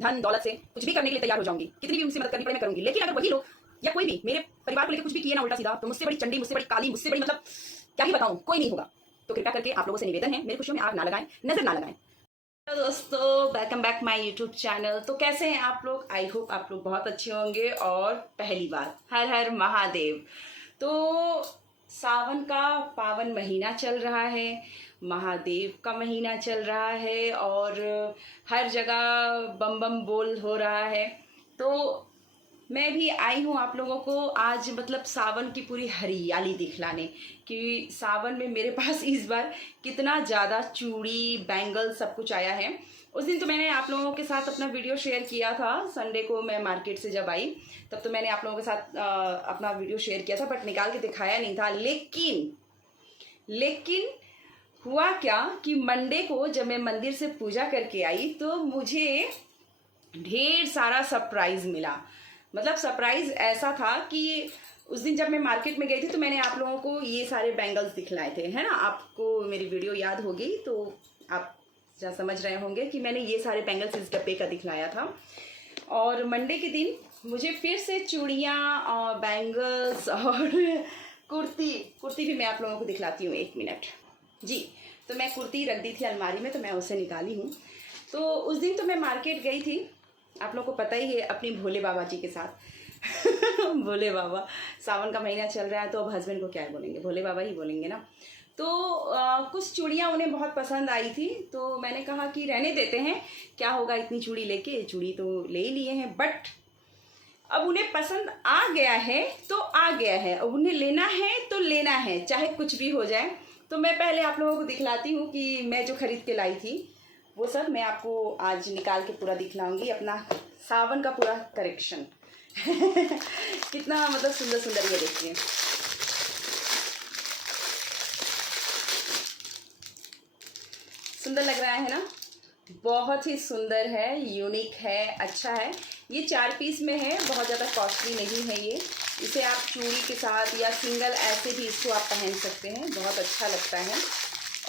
धन दौलत से कुछ भी करने के लिए तैयार हो जाऊंगी, कितनी भी उनसे मदद करनी पड़े मैं करूंगी। लेकिन अगर वही लोग या कोई भी मेरे परिवार को लेकर कुछ भी किए ना उल्टा सीधा, तो मुझसे बड़ी चंडी, मुझसे बड़ी काली, मुझसे बड़ी मतलब क्या ही बताऊं, कोई नहीं होगा। तो कृपया करके आप लोगों से निवेदन है, मेरी खुशियों में आग ना लगाएं, नजर ना लगाएं। हेलो दोस्तों, welcome back my YouTube channel. तो कैसे हैं आप लोग? आई होप आप लोग बहुत अच्छे होंगे। और पहली बार हर हर महादेव। तो सावन का पावन महीना चल रहा है, महादेव का महीना चल रहा है और हर जगह बम बम बोल हो रहा है। तो मैं भी आई हूँ आप लोगों को आज मतलब सावन की पूरी हरियाली दिखलाने, कि सावन में मेरे पास इस बार कितना ज़्यादा चूड़ी बैंगल सब कुछ आया है। उस दिन तो मैंने आप लोगों के साथ अपना वीडियो शेयर किया था, संडे को मैं मार्केट से जब आई तब तो मैंने आप लोगों के साथ अपना वीडियो शेयर किया था, बट निकाल के दिखाया नहीं था। लेकिन हुआ क्या कि मंडे को जब मैं मंदिर से पूजा करके आई तो मुझे ढेर सारा सरप्राइज मिला। मतलब सरप्राइज ऐसा था कि उस दिन जब मैं मार्केट में गई थी तो मैंने आप लोगों को ये सारे बैंगल्स दिखलाए थे, है ना। आपको मेरी वीडियो याद होगी तो आप जहाँ समझ रहे होंगे कि मैंने ये सारे बैंगल्स इस डब्बे का दिखलाया था। और मंडे के दिन मुझे फिर से चूड़ियाँ, बैंगल्स और कुर्ती भी मैं आप लोगों को दिखलाती हूँ। 1 मिनट जी। तो मैं कुर्ती रख दी थी अलमारी में, तो मैं उसे निकाली हूँ। तो उस दिन तो मैं मार्केट गई थी, आप लोगों को पता ही है, अपनी भोले बाबा जी के साथ। भोले बाबा, सावन का महीना चल रहा है तो अब हस्बैंड को क्या बोलेंगे, भोले बाबा ही बोलेंगे ना। तो कुछ चूड़ियाँ उन्हें बहुत पसंद आई थी, तो मैंने कहा कि रहने देते हैं, क्या होगा इतनी चूड़ी लेके, चूड़ी तो ले ही लिए हैं। बट अब उन्हें पसंद आ गया है तो आ गया है, अब उन्हें लेना है तो लेना है, चाहे कुछ भी हो जाए। तो मैं पहले आप लोगों को दिखलाती हूँ कि मैं जो खरीद के लाई थी वो सब मैं आपको आज निकाल के पूरा दिखलाऊंगी, अपना सावन का पूरा कलेक्शन। कितना मतलब सुंदर सुंदर, ये देखिए। सुंदर लग रहा है ना, बहुत ही सुंदर है, यूनिक है, अच्छा है। ये 4 पीस में है, बहुत ज़्यादा कॉस्टली नहीं है ये। इसे आप चूड़ी के साथ या सिंगल ऐसे भी इसको आप पहन सकते हैं, बहुत अच्छा लगता है।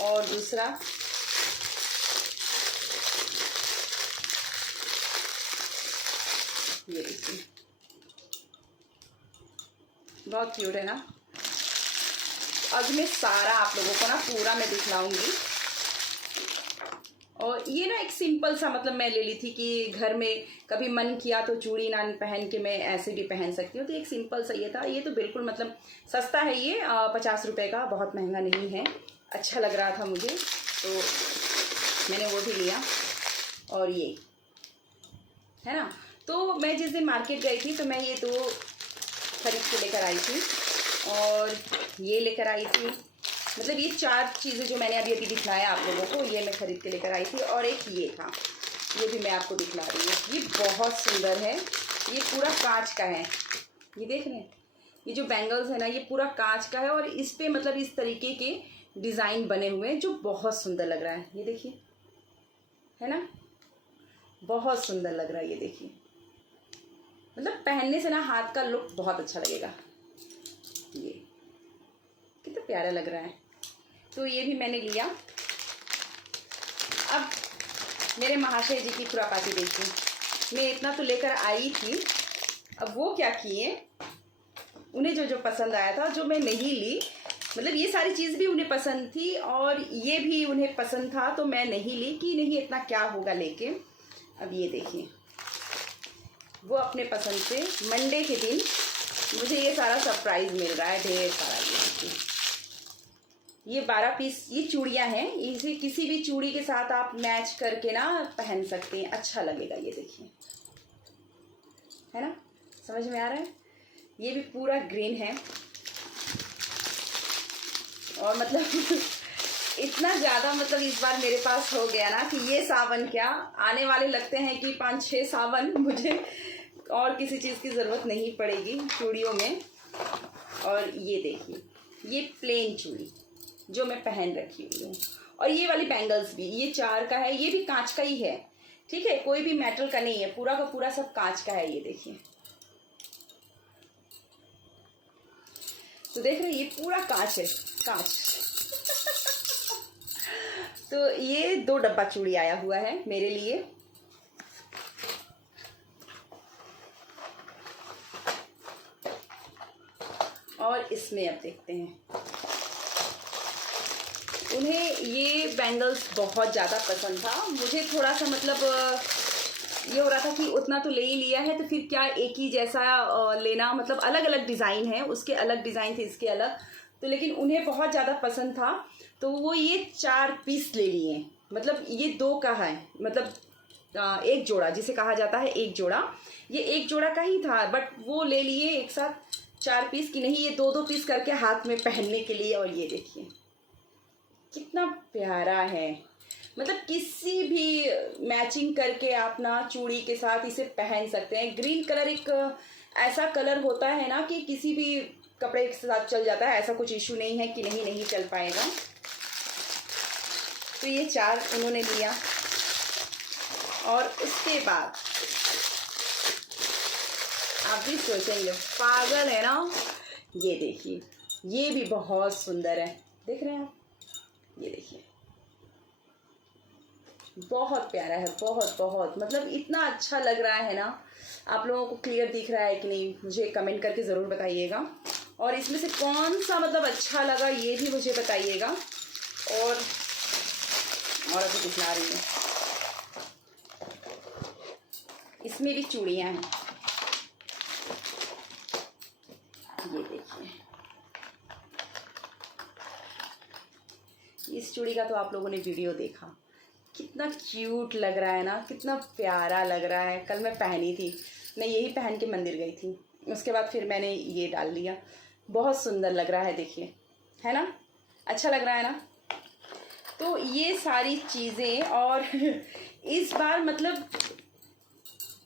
और दूसरा ये देखिए, बहुत क्यूट है ना। आज मैं सारा आप लोगों को ना पूरा मैं दिखलाऊंगी। और ये ना एक सिंपल सा मतलब मैं ले ली थी कि घर में कभी मन किया तो चूड़ी ना पहन के मैं ऐसे भी पहन सकती हूँ, तो एक सिंपल सा ये था। ये तो बिल्कुल मतलब सस्ता है, ये 50 रुपये का, बहुत महंगा नहीं है। अच्छा लग रहा था मुझे तो मैंने वो भी लिया। और ये है ना, तो मैं जिस दिन मार्केट गई थी तो मैं ये 2 खरीद के लेकर आई थी और ये लेकर आई थी। मतलब ये 4 चीज़ें जो मैंने अभी दिखलाया आप लोगों को, ये मैं खरीद के लेकर आई थी। और एक ये था, ये भी मैं आपको दिखला रही हूँ। ये बहुत सुंदर है, ये पूरा कांच का है, ये देख रहे हैं। ये जो बैंगल्स है ना, ये पूरा कांच का है और इस पे मतलब इस तरीके के डिज़ाइन बने हुए हैं जो बहुत सुंदर लग रहा है। ये देखिए, है ना, बहुत सुंदर लग रहा है। ये देखिए, मतलब पहनने से ना हाथ का लुक बहुत अच्छा लगेगा। ये कितना प्यारा लग रहा है। तो ये भी मैंने लिया। अब मेरे महाशय जी की खुरापाती देखिए, मैं इतना तो लेकर आई थी, अब वो क्या किए, उन्हें जो जो पसंद आया था, जो मैं नहीं ली, मतलब ये सारी चीज़ भी उन्हें पसंद थी और ये भी उन्हें पसंद था, तो मैं नहीं ली कि नहीं इतना क्या होगा लेके। अब ये देखिए, वो अपने पसंद से मंडे के दिन मुझे ये सारा सरप्राइज़ मिल रहा है, ढेर सारा। ये 12 पीस ये चूड़ियाँ हैं, इसे किसी भी चूड़ी के साथ आप मैच करके ना पहन सकते हैं, अच्छा लगेगा। ये देखिए, है ना, समझ में आ रहा है। ये भी पूरा ग्रीन है और मतलब इतना ज़्यादा मतलब इस बार मेरे पास हो गया ना कि ये सावन क्या, आने वाले लगते हैं कि 5-6 सावन मुझे और किसी चीज़ की ज़रूरत नहीं पड़ेगी चूड़ियों में। और ये देखिए, ये प्लेन चूड़ी जो मैं पहन रखी हुई हूँ। और ये वाली बैंगल्स भी, ये 4 का है, ये भी कांच का ही है, ठीक है, कोई भी मेटल का नहीं है, पूरा का पूरा सब कांच का है। ये देखिए, तो देख रहे हैं, ये पूरा कांच है, कांच। तो ये 2 डब्बा चूड़ी आया हुआ है मेरे लिए। और इसमें अब देखते हैं। उन्हें ये बैंगल्स बहुत ज़्यादा पसंद था। मुझे थोड़ा सा मतलब ये हो रहा था कि उतना तो ले ही लिया है तो फिर क्या एक ही जैसा लेना, मतलब अलग अलग डिज़ाइन है, उसके अलग डिज़ाइन थे, इसके अलग, तो लेकिन उन्हें बहुत ज़्यादा पसंद था तो वो ये 4 पीस ले लिए। मतलब ये 2 का है, मतलब एक जोड़ा जिसे कहा जाता है एक जोड़ा, ये एक जोड़ा का ही था बट वो ले लिए एक साथ 4 पीस की नहीं, ये 2-2 पीस करके हाथ में पहनने के लिए। और ये देखिए कितना प्यारा है, मतलब किसी भी मैचिंग करके आप ना चूड़ी के साथ इसे पहन सकते हैं। ग्रीन कलर एक ऐसा कलर होता है ना कि किसी भी कपड़े के साथ चल जाता है, ऐसा कुछ इशू नहीं है कि नहीं चल पाएगा। तो ये 4 उन्होंने लिया। और उसके बाद आप भी सोचेंगे पागल है ना, ये देखिए ये भी बहुत सुंदर है, देख रहे हैं आप, ये देखिए बहुत प्यारा है, बहुत बहुत मतलब इतना अच्छा लग रहा है ना। आप लोगों को क्लियर दिख रहा है कि नहीं मुझे कमेंट करके ज़रूर बताइएगा। और इसमें से कौन सा मतलब अच्छा लगा ये भी मुझे बताइएगा। और अभी दिखला रही है, इसमें भी चूड़ियाँ हैं, ये देखिए। इस चूड़ी का तो आप लोगों ने वीडियो देखा, कितना क्यूट लग रहा है ना, कितना प्यारा लग रहा है। कल मैं पहनी थी, मैं यही पहन के मंदिर गई थी, उसके बाद फिर मैंने ये डाल लिया। बहुत सुंदर लग रहा है, देखिए, है ना, अच्छा लग रहा है ना। तो ये सारी चीज़ें, और इस बार मतलब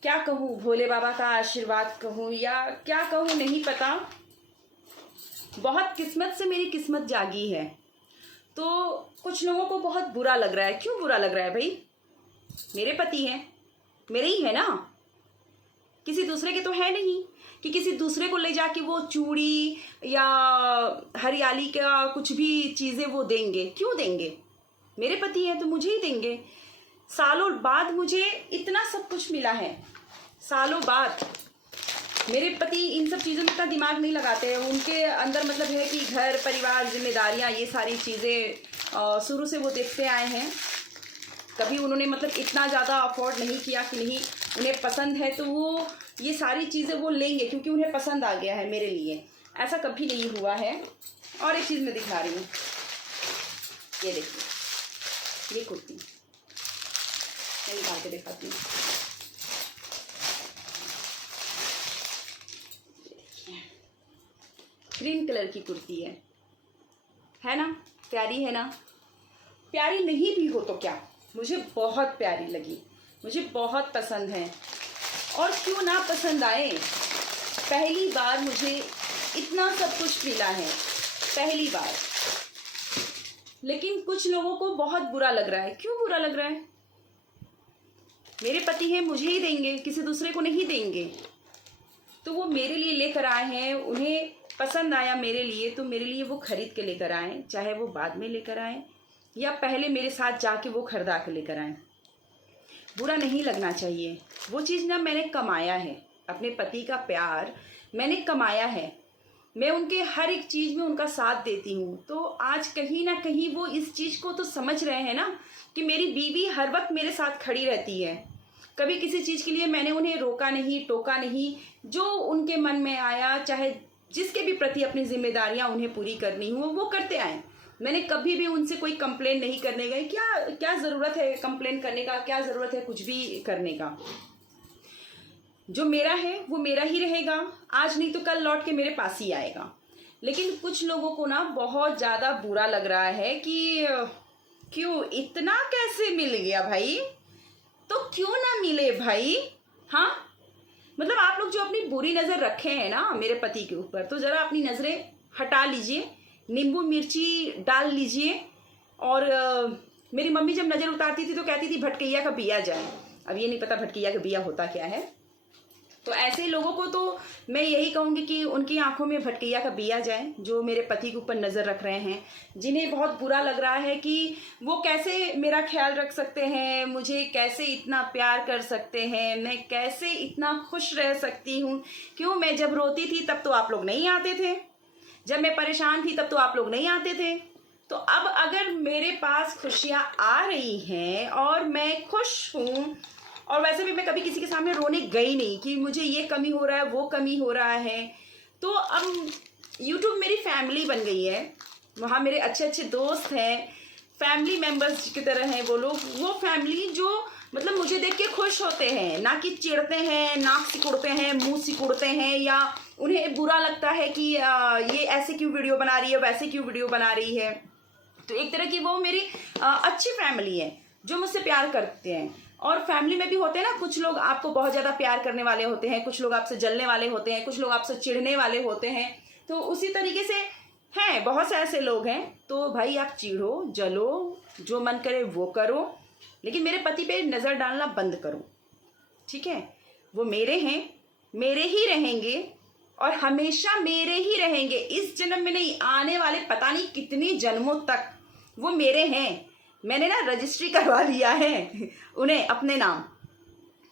क्या कहूँ, भोले बाबा का आशीर्वाद कहूँ या क्या कहूँ नहीं पता, बहुत किस्मत से मेरी किस्मत जागी है। तो कुछ लोगों को बहुत बुरा लग रहा है। क्यों बुरा लग रहा है भाई, मेरे पति हैं, मेरे ही है ना, किसी दूसरे के तो है नहीं कि किसी दूसरे को ले जाके वो चूड़ी या हरियाली का कुछ भी चीज़ें वो देंगे। क्यों देंगे, मेरे पति हैं तो मुझे ही देंगे। सालों बाद मुझे इतना सब कुछ मिला है, सालों बाद। मेरे पति इन सब चीज़ों में इतना दिमाग नहीं लगाते हैं, उनके अंदर मतलब है कि घर परिवार जिम्मेदारियां ये सारी चीज़ें शुरू से वो देखते आए हैं। कभी उन्होंने मतलब इतना ज़्यादा अफोर्ड नहीं किया कि नहीं उन्हें पसंद है तो वो ये सारी चीज़ें वो लेंगे क्योंकि उन्हें पसंद आ गया है मेरे लिए, ऐसा कभी नहीं हुआ है। और एक चीज़ मैं दिखा रही हूँ, ये देखिए, ये कुर्ती मैं निकाल के दिखाती हूँ। ग्रीन कलर की कुर्ती है ना, प्यारी है ना। प्यारी नहीं भी हो तो क्या, मुझे बहुत प्यारी लगी, मुझे बहुत पसंद है। और क्यों ना पसंद आए, पहली बार मुझे इतना सब कुछ मिला है, पहली बार। लेकिन कुछ लोगों को बहुत बुरा लग रहा है। क्यों बुरा लग रहा है, मेरे पति हैं, मुझे ही देंगे, किसी दूसरे को नहीं देंगे। तो वो मेरे लिए लेकर आए हैं, उन्हें पसंद आया मेरे लिए तो मेरे लिए वो खरीद के लेकर आए, चाहे वो बाद में लेकर आए या पहले मेरे साथ जाके वो खरीदा के लेकर आए। बुरा नहीं लगना चाहिए, वो चीज़ ना मैंने कमाया है, अपने पति का प्यार मैंने कमाया है, मैं उनके हर एक चीज़ में उनका साथ देती हूँ। तो आज कहीं ना कहीं वो इस चीज़ को तो समझ रहे हैं ना कि मेरी बीवी हर वक्त मेरे साथ खड़ी रहती है, कभी किसी चीज़ के लिए मैंने उन्हें रोका नहीं, टोका नहीं। जो उनके मन में आया, चाहे जिसके भी प्रति अपनी जिम्मेदारियां उन्हें पूरी करनी हो वो करते आए। मैंने कभी भी उनसे कोई कंप्लेन नहीं करने गई। क्या ज़रूरत है कंप्लेन करने का, क्या ज़रूरत है कुछ भी करने का। जो मेरा है वो मेरा ही रहेगा, आज नहीं तो कल लौट के मेरे पास ही आएगा। लेकिन कुछ लोगों को ना बहुत ज़्यादा बुरा लग रहा है कि क्यों इतना कैसे मिल गया भाई, तो क्यों ना मिले भाई। हाँ, मतलब आप लोग जो अपनी बुरी नज़र रखे हैं ना मेरे पति के ऊपर, तो ज़रा अपनी नज़रें हटा लीजिए, नींबू मिर्ची डाल लीजिए। और मेरी मम्मी जब नज़र उतारती थी तो कहती थी भटकैया का बिया जाए। अब ये नहीं पता भटकैया का बिया होता क्या है। तो ऐसे लोगों को तो मैं यही कहूँगी कि उनकी आंखों में भटकैया का बिया जाए, जो मेरे पति के ऊपर नज़र रख रहे हैं, जिन्हें बहुत बुरा लग रहा है कि वो कैसे मेरा ख्याल रख सकते हैं, मुझे कैसे इतना प्यार कर सकते हैं, मैं कैसे इतना खुश रह सकती हूँ। क्यों, मैं जब रोती थी तब तो आप लोग नहीं आते थे, जब मैं परेशान थी तब तो आप लोग नहीं आते थे। तो अब अगर मेरे पास खुशियाँ आ रही हैं और मैं खुश हूँ, और वैसे भी मैं कभी किसी के सामने रोने गई नहीं कि मुझे ये कमी हो रहा है, वो कमी हो रहा है। तो अब YouTube मेरी फैमिली बन गई है, वहाँ मेरे अच्छे अच्छे दोस्त हैं, फैमिली मेम्बर्स की तरह हैं वो लोग। वो फैमिली जो मतलब मुझे देख के खुश होते हैं, ना कि चिढ़ते हैं, नाक सिकुड़ते हैं, मुंह सिकुड़ते हैं, या उन्हें बुरा लगता है कि ये ऐसे क्यों वीडियो बना रही है, वैसे क्यों वीडियो बना रही है। तो एक तरह की वो मेरी अच्छी फैमिली है जो मुझसे प्यार करते हैं। और फैमिली में भी होते हैं ना, कुछ लोग आपको बहुत ज़्यादा प्यार करने वाले होते हैं, कुछ लोग आपसे जलने वाले होते हैं, कुछ लोग आपसे चिढ़ने वाले होते हैं। तो उसी तरीके से हैं, बहुत से ऐसे लोग हैं। तो भाई आप चिढ़ो, जलो, जो मन करे वो करो, लेकिन मेरे पति पे नज़र डालना बंद करो, ठीक है। वो मेरे हैं, मेरे ही रहेंगे और हमेशा मेरे ही रहेंगे। इस जन्म में नहीं, आने वाले पता नहीं कितनी जन्मों तक वो मेरे हैं। मैंने ना रजिस्ट्री करवा लिया है उन्हें अपने नाम।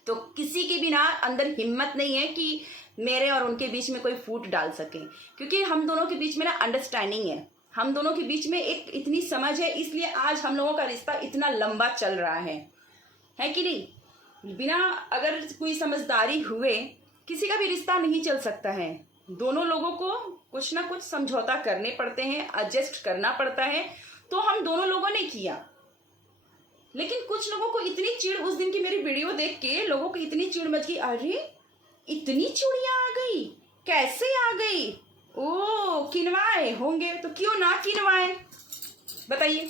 तो किसी की भी ना अंदर हिम्मत नहीं है कि मेरे और उनके बीच में कोई फूट डाल सके, क्योंकि हम दोनों के बीच में ना अंडरस्टैंडिंग है, हम दोनों के बीच में एक इतनी समझ है, इसलिए आज हम लोगों का रिश्ता इतना लंबा चल रहा है कि नहीं। बिना अगर कोई समझदारी हुए किसी का भी रिश्ता नहीं चल सकता है। दोनों लोगों को कुछ ना कुछ समझौता करने पड़ते हैं, एडजस्ट करना पड़ता है। तो हम दोनों लोगों ने किया, लेकिन कुछ लोगों को इतनी चिढ़, उस दिन की मेरी वीडियो देख के लोगों को इतनी चिढ़ मच गई, अरे इतनी चूड़ियां आ गई, कैसे आ गई, ओ किनवाए होंगे तो क्यों ना किनवाए, बताइए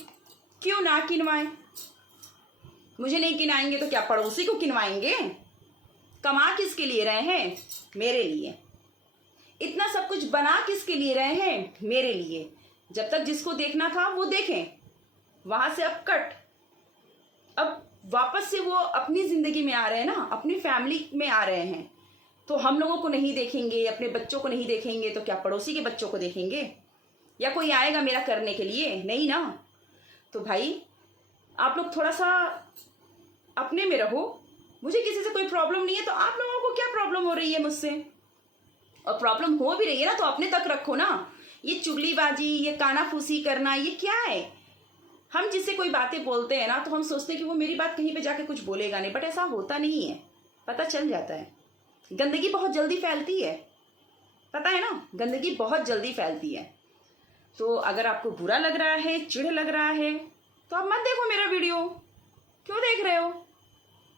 क्यों ना किनवाए। मुझे नहीं किनाएंगे तो क्या पड़ोसी को किनवाएंगे। कमा किसके लिए रहे हैं, मेरे लिए। इतना सब कुछ बना किसके लिए रहे हैं, मेरे लिए। जब तक जिसको देखना था वो देखें, वहां से अब कट। अब वापस से वो अपनी जिंदगी में आ रहे हैं ना, अपनी फैमिली में आ रहे हैं। तो हम लोगों को नहीं देखेंगे, अपने बच्चों को नहीं देखेंगे तो क्या पड़ोसी के बच्चों को देखेंगे, या कोई आएगा मेरा करने के लिए, नहीं ना। तो भाई आप लोग थोड़ा सा अपने में रहो। मुझे किसी से कोई प्रॉब्लम नहीं है, तो आप लोगों को क्या प्रॉब्लम हो रही है मुझसे। और प्रॉब्लम हो भी रही है ना तो अपने तक रखो ना। ये चुगलीबाजी, ये कानाफूसी करना, ये क्या है। हम जिससे कोई बातें बोलते हैं ना तो हम सोचते हैं कि वो मेरी बात कहीं पे जाके कुछ बोलेगा नहीं, बट ऐसा होता नहीं है, पता चल जाता है। गंदगी बहुत जल्दी फैलती है, पता है ना, गंदगी बहुत जल्दी फैलती है। तो अगर आपको बुरा लग रहा है, चिढ़ लग रहा है, तो आप मत देखो मेरा वीडियो। क्यों देख रहे हो,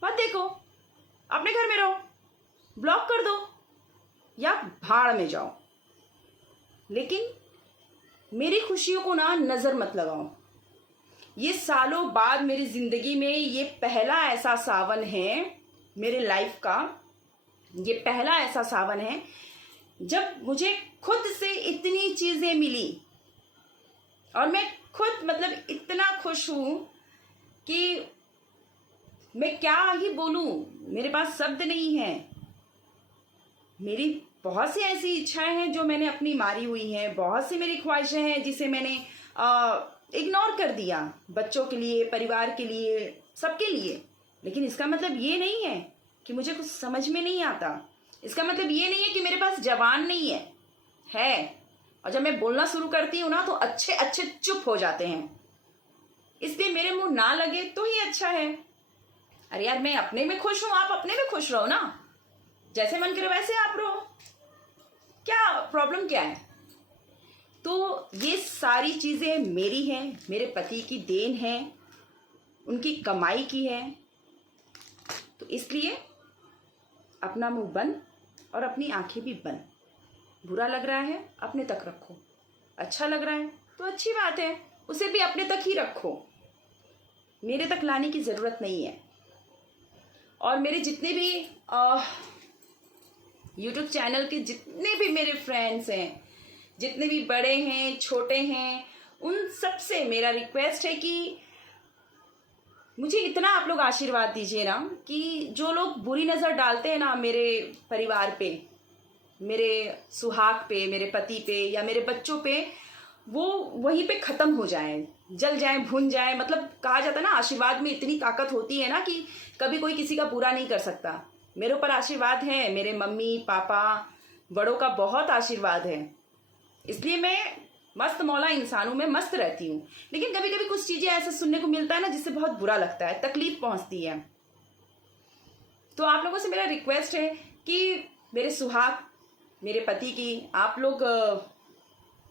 मत देखो, अपने घर में रहो, ब्लॉक कर दो या भाड़ में जाओ। लेकिन मेरी खुशियों को ना नजर मत लगाओ। ये सालों बाद मेरी जिंदगी में ये पहला ऐसा सावन है मेरे लाइफ का, ये पहला ऐसा सावन है जब मुझे खुद से इतनी चीजें मिली। और मैं खुद मतलब इतना खुश हूं कि मैं क्या ही बोलूं, मेरे पास शब्द नहीं है। मेरी बहुत सी ऐसी इच्छाएं हैं जो मैंने अपनी मारी हुई हैं, बहुत सी मेरी ख्वाहिशें हैं जिसे मैंने इग्नोर कर दिया, बच्चों के लिए, परिवार के लिए, सबके लिए। लेकिन इसका मतलब ये नहीं है कि मुझे कुछ समझ में नहीं आता। इसका मतलब ये नहीं है कि मेरे पास जबान नहीं है। और जब मैं बोलना शुरू करती हूँ ना तो अच्छे अच्छे चुप हो जाते हैं। इसलिए मेरे मुंह ना लगे तो ही अच्छा है। अरे यार, मैं अपने में खुश हूं, आप अपने में खुश रहो ना, जैसे मन करे वैसे आप रहो, क्या प्रॉब्लम क्या है। तो ये सारी चीजें मेरी हैं, मेरे पति की देन है, उनकी कमाई की है। तो इसलिए अपना मुंह बंद और अपनी आंखें भी बंद। बुरा लग रहा है अपने तक रखो, अच्छा लग रहा है तो अच्छी बात है, उसे भी अपने तक ही रखो, मेरे तक लाने की ज़रूरत नहीं है। और मेरे जितने भी YouTube चैनल के जितने भी मेरे फ्रेंड्स हैं, जितने भी बड़े हैं छोटे हैं, उन सब से मेरा रिक्वेस्ट है कि मुझे इतना आप लोग आशीर्वाद दीजिए ना कि जो लोग बुरी नज़र डालते हैं ना मेरे परिवार पे, मेरे सुहाग पे, मेरे पति पे या मेरे बच्चों पे, वो वहीं पे ख़त्म हो जाएं, जल जाएं, भुन जाएं। मतलब कहा जाता है ना, आशीर्वाद में इतनी ताकत होती है ना कि कभी कोई किसी का बुरा नहीं कर सकता। मेरे ऊपर आशीर्वाद है, मेरे मम्मी पापा बड़ों का बहुत आशीर्वाद है। इसलिए मैं मस्त मौला इंसान हूं, मैं मस्त रहती हूँ। लेकिन कभी कभी कुछ चीजें ऐसे सुनने को मिलता है ना जिससे बहुत बुरा लगता है, तकलीफ पहुंचती है। तो आप लोगों से मेरा रिक्वेस्ट है कि मेरे सुहाग, मेरे पति की आप लोग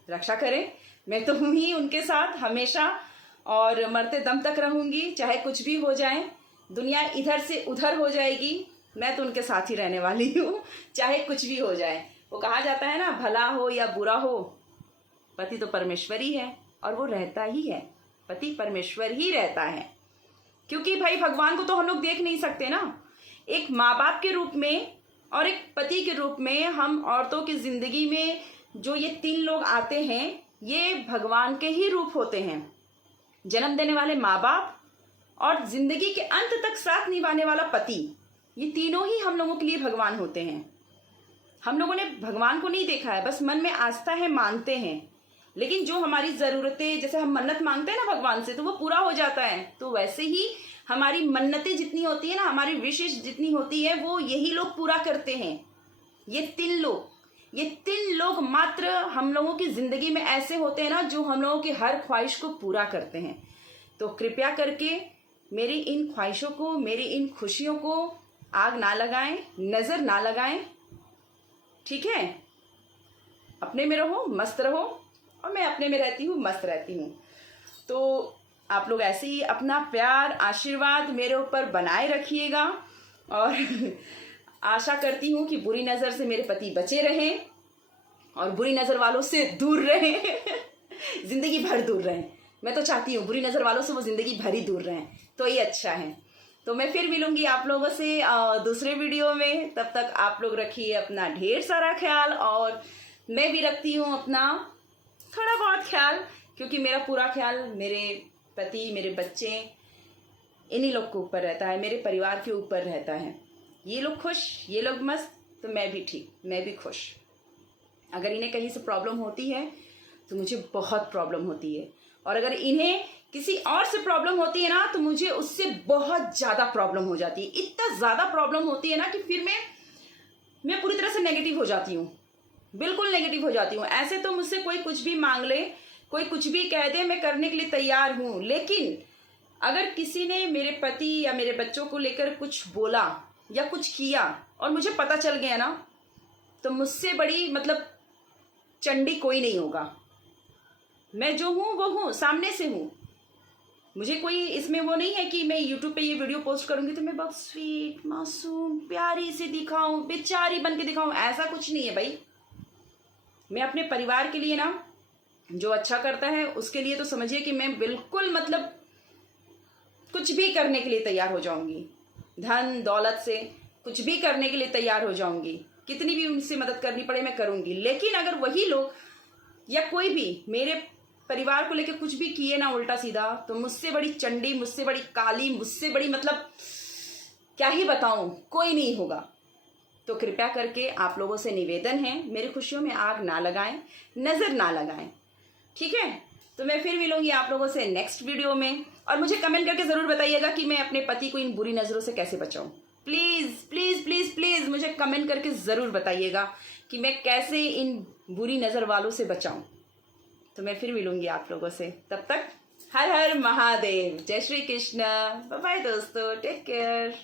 रक्षा करें। मैं तो हूँ ही उनके साथ हमेशा, और मरते दम तक रहूंगी, चाहे कुछ भी हो जाए। दुनिया इधर से उधर हो जाएगी, मैं तो उनके साथ ही रहने वाली हूँ, चाहे कुछ भी हो जाए। वो कहा जाता है ना, भला हो या बुरा हो, पति तो परमेश्वर ही है, और वो रहता ही है। पति परमेश्वर ही रहता है, क्योंकि भाई भगवान को तो हम लोग देख नहीं सकते ना। एक माँ बाप के रूप में और एक पति के रूप में हम औरतों की जिंदगी में जो ये 3 लोग आते हैं, ये भगवान के ही रूप होते हैं। जन्म देने वाले माँ बाप और जिंदगी के अंत तक साथ निभाने वाला पति, ये तीनों ही हम लोगों के लिए भगवान होते हैं। हम लोगों ने भगवान को नहीं देखा है, बस मन में आस्था है, मानते हैं। लेकिन जो हमारी जरूरतें, जैसे हम मन्नत मांगते हैं ना भगवान से, तो वो पूरा हो जाता है। तो वैसे ही हमारी मन्नतें जितनी होती है ना, हमारी विशेष जितनी होती है, वो यही लोग पूरा करते हैं। ये 3 लोग मात्र हम लोगों की जिंदगी में ऐसे होते हैं ना, जो हम लोगों की हर ख्वाहिश को पूरा करते हैं। तो कृपया करके मेरी इन ख्वाहिशों को, मेरी इन खुशियों को आग ना लगाएं, नजर ना लगाएं, ठीक है? अपने में रहो, मस्त रहो, और मैं अपने में रहती हूँ, मस्त रहती हूँ। तो आप लोग ऐसे ही अपना प्यार, आशीर्वाद मेरे ऊपर बनाए रखिएगा, और आशा करती हूँ कि बुरी नज़र से मेरे पति बचे रहें, और बुरी नज़र वालों से दूर रहें, जिंदगी भर दूर रहें। मैं तो चाहती हूँ बुरी नज़र वालों से वो जिंदगी भर ही दूर रहें, तो ये अच्छा है। तो मैं फिर मिलूंगी आप लोगों से दूसरे वीडियो में। तब तक आप लोग रखिए अपना ढेर सारा ख्याल, और मैं भी रखती हूँ अपना थोड़ा बहुत ख्याल, क्योंकि मेरा पूरा ख्याल मेरे पति, मेरे बच्चे, इन्हीं लोग के ऊपर रहता है, मेरे परिवार के ऊपर रहता है। ये लोग खुश, ये लोग मस्त, तो मैं भी ठीक, मैं भी खुश। अगर इन्हें कहीं से प्रॉब्लम होती है तो मुझे बहुत प्रॉब्लम होती है, और अगर इन्हें किसी और से प्रॉब्लम होती है ना, तो मुझे उससे बहुत ज़्यादा प्रॉब्लम हो जाती है। इतना ज़्यादा प्रॉब्लम होती है ना कि फिर मैं पूरी तरह से नेगेटिव हो जाती हूँ, बिल्कुल नेगेटिव हो जाती हूँ। ऐसे तो मुझसे कोई कुछ भी मांग ले, कोई कुछ भी कह दे, मैं करने के लिए तैयार हूँ। लेकिन अगर किसी ने मेरे पति या मेरे बच्चों को लेकर कुछ बोला या कुछ किया और मुझे पता चल गया ना, तो मुझसे बड़ी मतलब चंडी कोई नहीं होगा। मैं जो हूँ वो हूँ, सामने से हूँ। मुझे कोई इसमें वो नहीं है कि मैं यूट्यूब पे ये वीडियो पोस्ट करूंगी तो मैं बहुत स्वीट, मासूम, प्यारी से दिखाऊं, बेचारी बन के दिखाऊं, ऐसा कुछ नहीं है भाई। मैं अपने परिवार के लिए ना जो अच्छा करता है उसके लिए तो समझिए कि मैं बिल्कुल मतलब कुछ भी करने के लिए तैयार हो जाऊंगी। धन दौलत से कुछ भी करने के लिए तैयार हो जाऊंगी, कितनी भी उनसे मदद करनी पड़े मैं करूंगी। लेकिन अगर वही लोग या कोई भी मेरे परिवार को लेकर कुछ भी किए ना उल्टा सीधा, तो मुझसे बड़ी चंडी, मुझसे बड़ी काली, मुझसे बड़ी मतलब क्या ही बताऊं, कोई नहीं होगा। तो कृपया करके आप लोगों से निवेदन है, मेरी खुशियों में आग ना लगाएं, नजर ना लगाएं, ठीक है? तो मैं फिर मिलूंगी आप लोगों से नेक्स्ट वीडियो में, और मुझे कमेंट करके जरूर बताइएगा कि मैं अपने पति को इन बुरी नजरों से कैसे बचाऊं। प्लीज प्लीज प्लीज प्लीज मुझे कमेंट करके जरूर बताइएगा कि मैं कैसे इन बुरी नजर वालों से बचाऊं। तो मैं फिर मिलूंगी आप लोगों से, तब तक हर हर महादेव, जय श्री कृष्ण, बाय बाय दोस्तों, टेक केयर।